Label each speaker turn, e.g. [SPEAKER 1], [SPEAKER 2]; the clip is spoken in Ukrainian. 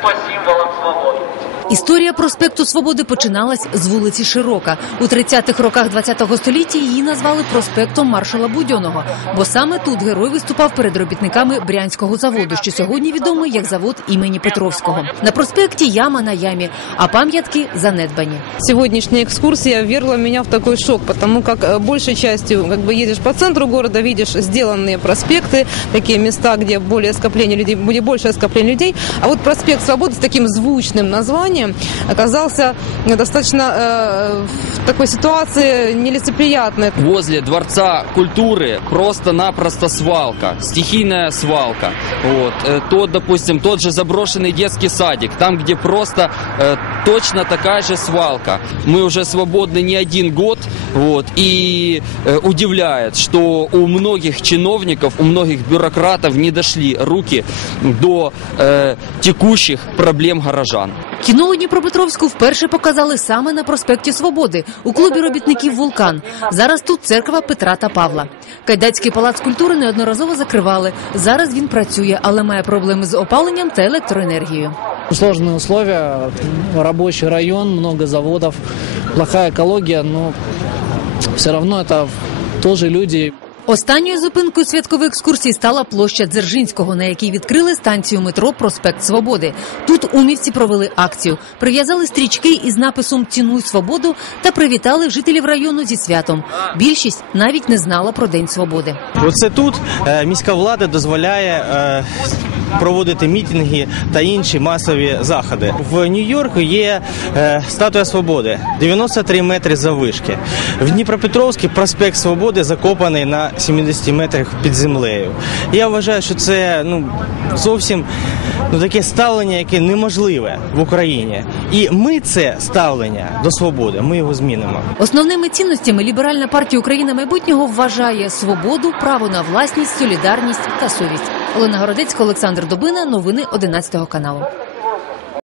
[SPEAKER 1] Pode sim,
[SPEAKER 2] Історія проспекту Свободи починалась з вулиці Широка. У 30-х роках ХХ століття її назвали проспектом маршала Будьоного, бо саме тут герой виступав перед робітниками брянського заводу, що сьогодні відомий як завод імені Петровського. На проспекті яма на ямі, а пам'ятки занедбані.
[SPEAKER 3] Сегодняшняя экскурсия ввергла меня в такой шок, потому как э, большей частью как бы едешь по центру города, видишь сделанные проспекты, такие места, где более скопление людей, будет большее скопление людей. А вот проспект Свободы с таким звучным Названием оказался э, достаточно э, в такой ситуации нелицеприятной.
[SPEAKER 4] Возле Дворца культуры просто-напросто свалка, стихийная свалка. Вот. Э, Тот, допустим, тот же заброшенный детский садик, там, где просто э, точно такая же свалка. Мы уже свободны не один год, вот, и э, удивляет, что у многих чиновников, у многих бюрократов не дошли руки до э, текущих проблем горожан.
[SPEAKER 2] Кіно у Дніпропетровську вперше показали саме на проспекті Свободи у клубі робітників Вулкан. Зараз тут церква Петра та Павла. Кайдацький палац культури неодноразово закривали. Зараз він працює, але має проблеми з опаленням та електроенергією.
[SPEAKER 5] Сложные условия, рабочий район, много заводов, плохая экология, но все равно это тоже люди.
[SPEAKER 2] Останньою зупинкою святкової екскурсії стала площа Дзержинського, на якій відкрили станцію метро Проспект Свободи. Тут умівці провели акцію, прив'язали стрічки із написом Цінуй свободу та привітали жителів району зі святом. Більшість навіть не знала про День свободи.
[SPEAKER 6] Оце тут е, міська влада дозволяє е, проводити мітинги та інші масові заходи. В Нью-Йорку є е, статуя свободи 93 метри заввишки. В Дніпропетровській проспект Свободи закопаний на 70 метрах під землею. Я вважаю, що це ну зовсім ну таке ставлення, яке неможливе в Україні. І ми це ставлення до свободи. Ми його змінимо.
[SPEAKER 2] Основними цінностями ліберальна партія України майбутнього вважає свободу, право на власність, солідарність та совість. Олена Городецька, Олександр Добина. Новини 11 каналу.